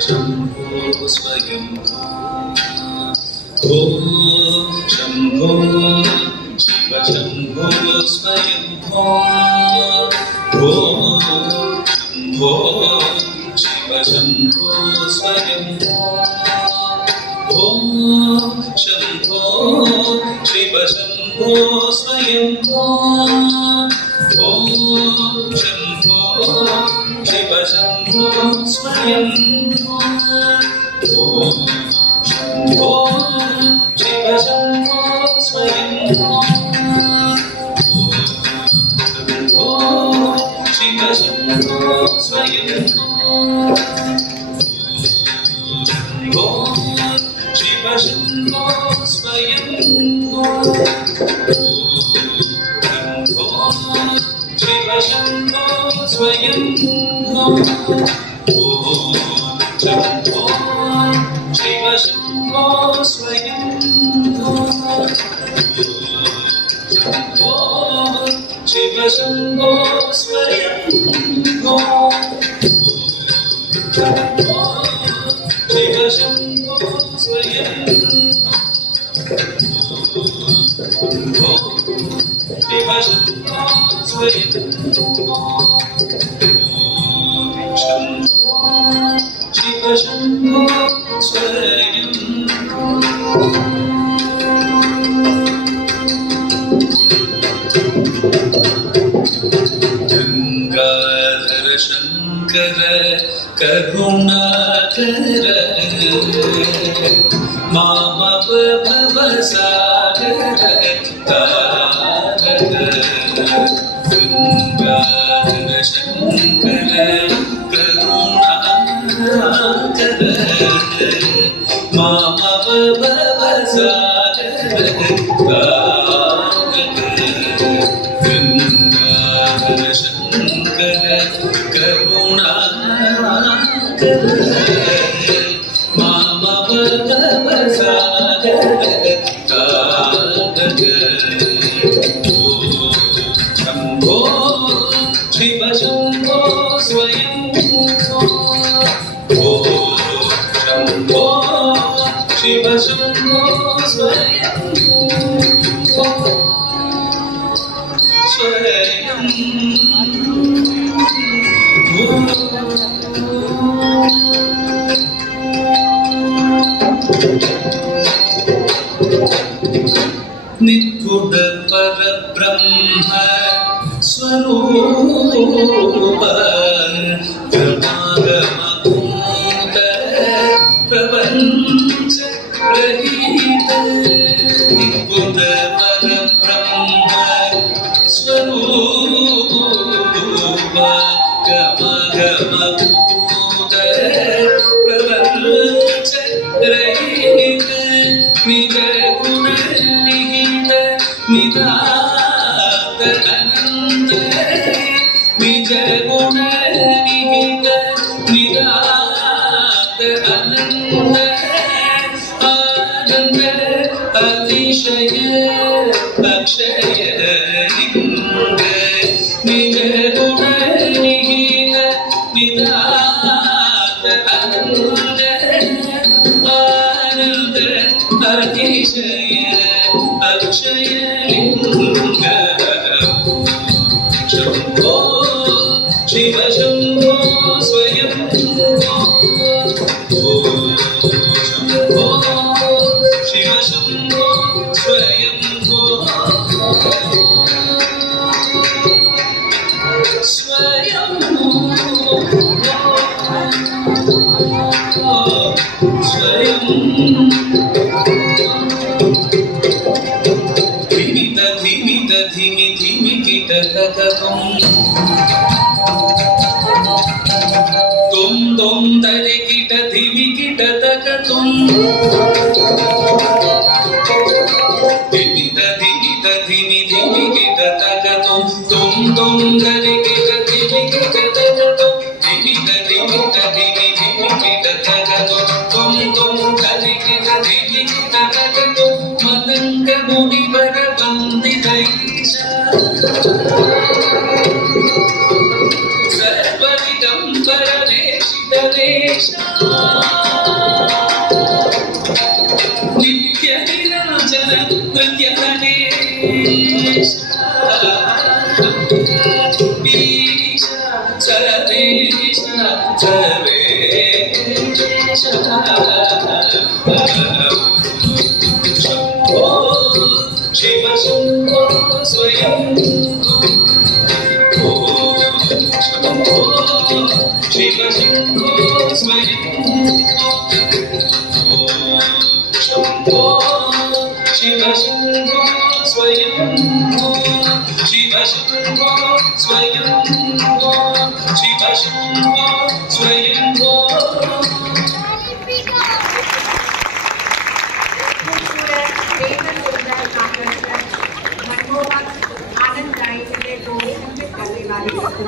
शम्भो स्वयं ॐ शम्भो शिव शम्भो स्वयं ॐ शम्भो शिव शम्भो स्वयं ॐ शम्भो शिव शम्भो स्वयं ॐ शम्भो शिव शम्भो स्वयं ॐ शम्भो शिव शम्भो स्वयं शम्भो शिव शम्भो स्वयं शम्भो शिव शम्भो स्वयं शम्भो शिव शम्भो स्वयं शम्भो शिव शम्भो स्वयं शम्भो शिव शम्भो स्वयं शम्भो शिव शम्भो स्वयं शम्भो शिव शम्भो स्वयं शम्भो शिव शम्भो स्वयं गंगाधर शंकर करुणाकर मामव भवसागर तारक गंगाधर शंकर करुणाकर मामव भवसागर तारक गंगाधर शंकर करुणाकर मामव भवसागर तारक शम्भो शिव शम्भो स्वयं शम्भो शिव शम्भो स्वयं निर्गुण परब्रह्म स्वरूप प्रमागमभूत प्रपंच रहित निर्गुण परब्रह्म स्वरूप प्रमागमभूत प्रपंच रहित निज गुण निहित निदात अनंत निज गुण निहित निदात अनंत आनंद अतिशय अक्षय लिंग निज गुण निहित निदात अनंत आनंद अतिशय अक्षय लिंग शम्भो शिव शम्भो स्वयं शम्भो शिव शम्भो स्वयं स्वयं स्वयं धिमित धिमित धिमि धिमि किटककं तुम तुम तरि किट धिमि किटककं धिमित धिमित धिमि धिमि किटककं तुम तुम तरि किट धिमि किटककं धिमित धिमित धिमि धिमि किटककं तुम तुम तरि किट धिमि किटककं मदंग मुनिवर वंदितैष सर्वविद ದಿಗಂಬರನೇ ಶಿವನೇಶ ನಿತ್ಯ ನಿರಂಜನ ನೃತ್ಯ ಗಣೇಶ ಈಶ ಸರ್ವೇಶ ಸರ್ವೇಶ ಶಂಭೋ ಶಿವ ಶಂಭೋ ಸ್ವಯಂ ಶಂಭೋ ಶಿವ ಶಂಭೋ ಸ್ವಯಂ ಶಂಭೋ ಶಿವ ಶಂಭೋ ಸ್ವಯಂ ಶಿವ ಶಂಭೋ ಸ್ವಯಂ ಶಿವ ಶಂಭೋ ಸ್ವಯಂ